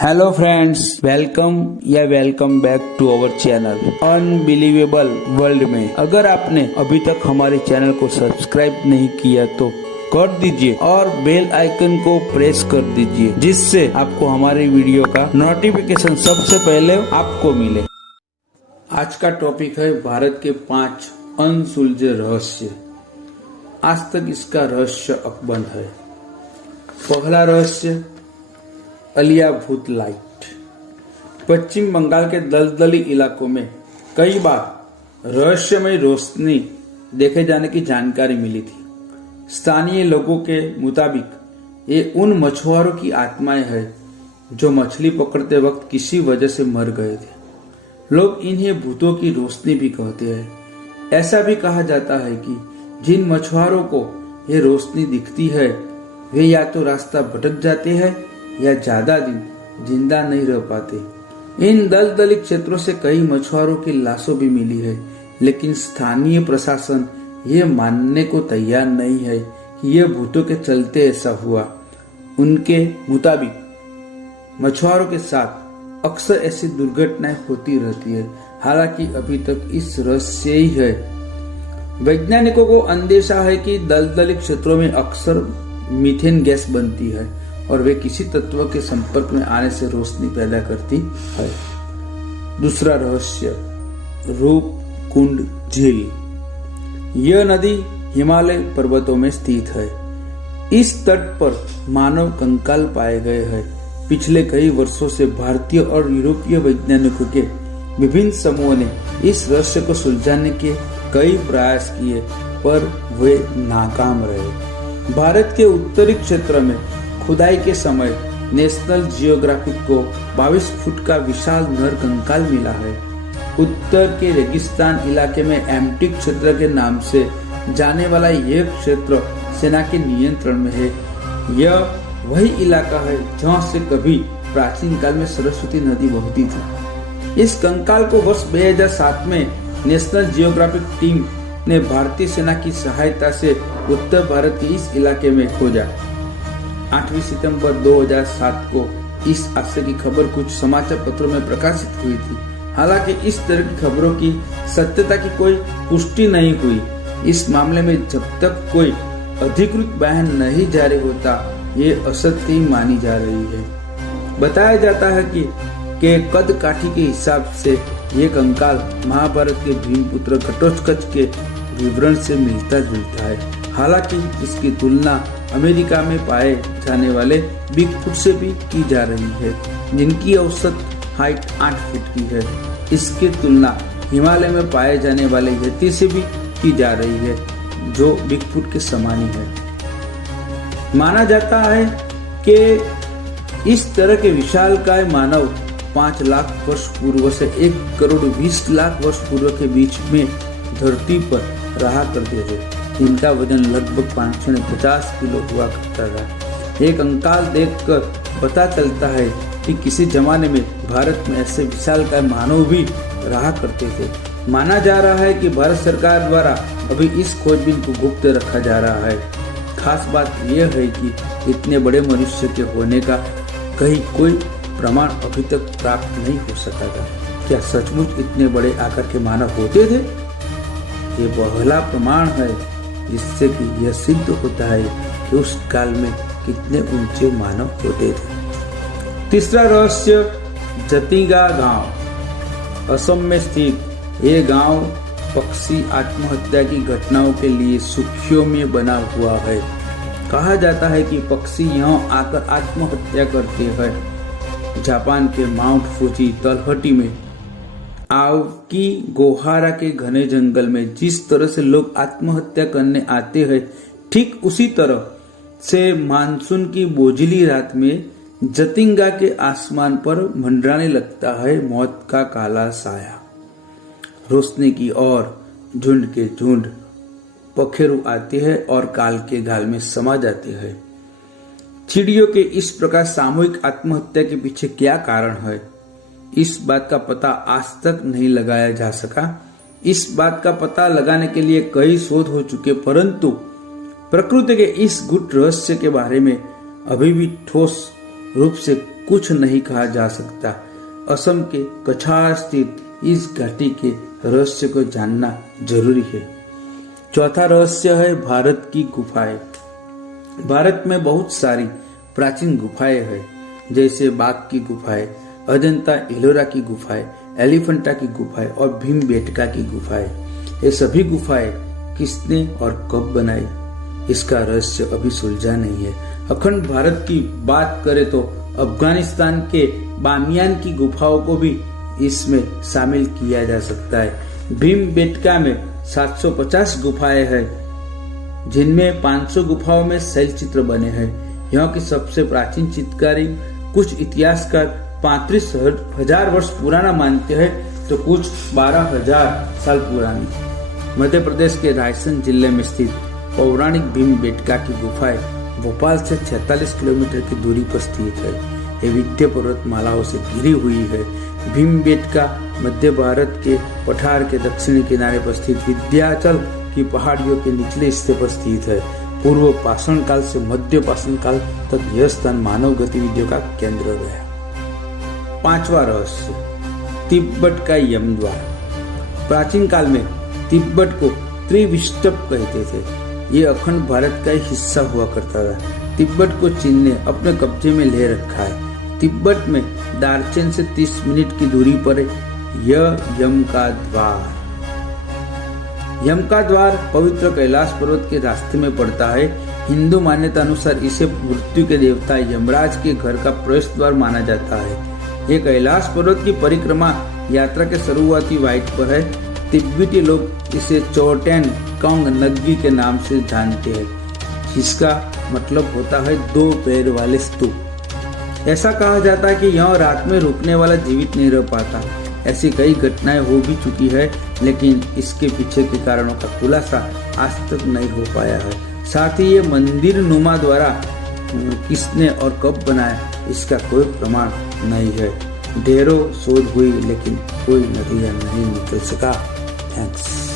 Hello friends, welcome back to our channel unbelievable world में। अगर आपने अभी तक हमारे चैनल को सब्सक्राइब नहीं किया तो कर दीजिए और बेल आइकन को प्रेस कर दीजिए, जिससे आपको हमारी वीडियो का नोटिफिकेशन सबसे पहले आपको मिले। आज का टॉपिक है भारत के 5 अनसुलझे रहस्य। आज तक इसका रहस्य अकबंद है। पहला रहस्य, अलिया भूत लाइट। पश्चिम बंगाल के दलदली इलाकों में कई बार रहस्यमय रोशनी देखे जाने की जानकारी मिली थी। स्थानीय लोगों के मुताबिक ये उन मछुआरों की आत्माएं हैं जो मछली पकड़ते वक्त किसी वजह से मर गए थे। लोग इन्हें भूतों की रोशनी भी कहते हैं। ऐसा भी कहा जाता है कि जिन मछुआरों को ये रोशनी दिखती है वे या तो रास्ता भटक जाते हैं या ज्यादा दिन जिंदा नहीं रह पाते। इन दलदली क्षेत्रों से कई मछुआरों की लाशों भी मिली है, लेकिन स्थानीय प्रशासन ये मानने को तैयार नहीं है कि ये भूतों के चलते ऐसा हुआ। उनके मुताबिक मछुआरों के साथ अक्सर ऐसी दुर्घटनाएं होती रहती है। हालांकि अभी तक इस रहस्य ही है। वैज्ञानिकों को अंदेशा है कि दलदली क्षेत्रों में अक्सर मीथेन गैस बनती है और वे किसी तत्व के संपर्क में आने से रोशनी पैदा करती है। दूसरा रहस्य, रूप कुंड झील। यह नदी हिमालय पर्वतों में स्थित है। इस तट पर मानव कंकाल पाए गए हैं। पिछले कई वर्षों से भारतीय और यूरोपीय वैज्ञानिकों के विभिन्न समूहों ने इस रहस्य को सुलझाने के कई प्रयास किए, पर वे नाकाम रहे। भारत के उत्तरी क्षेत्र में खुदाई के समय नेशनल जियोग्राफिक को 22 फुट का विशाल नर कंकाल मिला है। उत्तर के रेगिस्तान इलाके में एम्प्टी क्षेत्र के नाम से जाने वाला यह क्षेत्र सेना के नियंत्रण में है। यह वही इलाका है जहां से कभी प्राचीन काल में सरस्वती नदी बहती थी। इस कंकाल को वर्ष 2007 में नेशनल जियोग्राफिक टीम ने भारतीय सेना की सहायता से उत्तर भारत के इस इलाके में खोजा। 8 सितंबर 2007 को इस हादसे की खबर कुछ समाचार पत्रों में प्रकाशित हुई थी। हालांकि इस तरह की खबरों की सत्यता की कोई पुष्टि नहीं हुई। इस मामले में जब तक कोई अधिकृत बयान नहीं जारी होता, ये असत्य ही मानी जा रही है। बताया जाता है कि कद काठी के हिसाब से ये कंकाल महाभारत के भीमपुत्र घटोत्कच के विवरण से मिलता जुलता है। हालांकि इसकी तुलना अमेरिका में पाए जाने वाले बिगफुट से भी की जा रही है, जिनकी औसत हाइट 8 फुट की है। इसकी तुलना हिमालय में पाए जाने वाले यति से भी की जा रही है, जो बिगफुट के समान ही है। माना जाता है कि इस तरह के विशालकाय मानव 5 लाख वर्ष पूर्व से 1 करोड़ 20 लाख वर्ष पूर्व के बीच में धरती पर रहा करते थे। इनका वजन लगभग 550 किलो हुआ करता था। एक कंकाल देखकर पता चलता है कि किसी जमाने में भारत में ऐसे विशालकाय मानव भी रहा करते थे। माना जा रहा है कि भारत सरकार द्वारा अभी इस खोजबीन को गुप्त रखा जा रहा है। खास बात यह है कि इतने बड़े मनुष्य के होने का कहीं कोई प्रमाण अभी तक प्राप्त नहीं हो सका था। क्या सचमुच इतने बड़े आकार के मानव होते थे? ये पहला प्रमाण है जिससे कि यह सिद्ध होता है कि उस काल में कितने ऊंचे मानव होते थे। तीसरा रहस्य, जतिंगा गांव। असम में स्थित ये गांव पक्षी आत्महत्या की घटनाओं के लिए सुर्खियों में बना हुआ है। कहा जाता है कि पक्षी यहाँ आकर आत्महत्या करते हैं। जापान के माउंट फूजी तलहटी में आवकी गोहारा के घने जंगल में जिस तरह से लोग आत्महत्या करने आते हैं, ठीक उसी तरह से मानसून की बोझिली रात में जतिंगा के आसमान पर मंडराने लगता है मौत का काला साया। रोशनी की ओर झुंड के झुंड पखेरु आते हैं और काल के गाल में समा जाते हैं। चिड़ियों के इस प्रकार सामूहिक आत्महत्या के पीछे क्या कारण है, इस बात का पता आज तक नहीं लगाया जा सका। इस बात का पता लगाने के लिए कई शोध हो चुके, परंतु प्रकृति के इस गुप्त रहस्य के बारे में अभी भी ठोस रूप से कुछ नहीं कहा जा सकता। असम के कछार स्थित इस घाटी के रहस्य को जानना जरूरी है। चौथा रहस्य है भारत की गुफाएं। भारत में बहुत सारी प्राचीन गुफाएं हैं, जैसे बाघ की गुफाएं, अजंता एलोरा की गुफाएं, एलिफेंटा की गुफाएं और भीमबेटका की गुफाएं। ये सभी गुफाएं किसने और कब बनाई, इसका रहस्य अभी सुलझा नहीं है। अखंड भारत की बात करें तो अफगानिस्तान के बामियान की गुफाओं को भी इसमें शामिल किया जा सकता है। भीमबेटका में 750 गुफाएं हैं, जिनमें 500 गुफाओं में शैल चित्र बने हैं। यहाँ की सबसे प्राचीन चित्रकारी कुछ इतिहासकार 35,000 वर्ष पुराना मानते हैं, तो कुछ 12,000 साल पुरानी। मध्य प्रदेश के रायसेन जिले में स्थित पौराणिक भीमबेटका की गुफाएं भोपाल से 46 किलोमीटर की दूरी पर स्थित है। ये विंध्य पर्वतमालाओं से घिरी हुई है। भीमबेटका मध्य भारत के पठार के दक्षिणी किनारे पर स्थित विंध्याचल की पहाड़ियों के निचले हिस्से पर स्थित है। पूर्व पाषाण काल से मध्य पाषाण काल तक यह स्थान मानव गतिविधियों का केंद्र रहा। पांचवा रहस्य, तिब्बत का यमद्वार। प्राचीन काल में तिब्बत को त्रिविष्टप कहते थे। ये अखंड भारत का हिस्सा हुआ करता था। तिब्बत को चीन ने अपने कब्जे में ले रखा है। तिब्बत में दार्चेन से 30 मिनट की दूरी पर यह यम का द्वार। यम का द्वार पवित्र कैलाश पर्वत के रास्ते में पड़ता है। हिंदू मान्यता अनुसार इसे मृत्यु के देवता यमराज के घर का प्रवेश द्वार माना जाता है। ये कैलाश पर्वत की परिक्रमा यात्रा के शुरुआती वाइट पर है। तिब्बती लोग इसे चोटेन कांग नगरी के नाम से जानते हैं, जिसका मतलब होता है 2 पैर वाले स्तूप। ऐसा कहा जाता है कि यहाँ रात में रुकने वाला जीवित नहीं रह पाता। ऐसी कई घटनाएं हो भी चुकी है, लेकिन इसके पीछे के कारणों का खुलासा आज तक नहीं हो पाया है। साथ ही ये मंदिर नुमा द्वारा किसने और कब बनाया, इसका कोई प्रमाण नहीं है। ढेरों शोध हुई, लेकिन कोई नतीजा नहीं निकल सका। थैंक्स।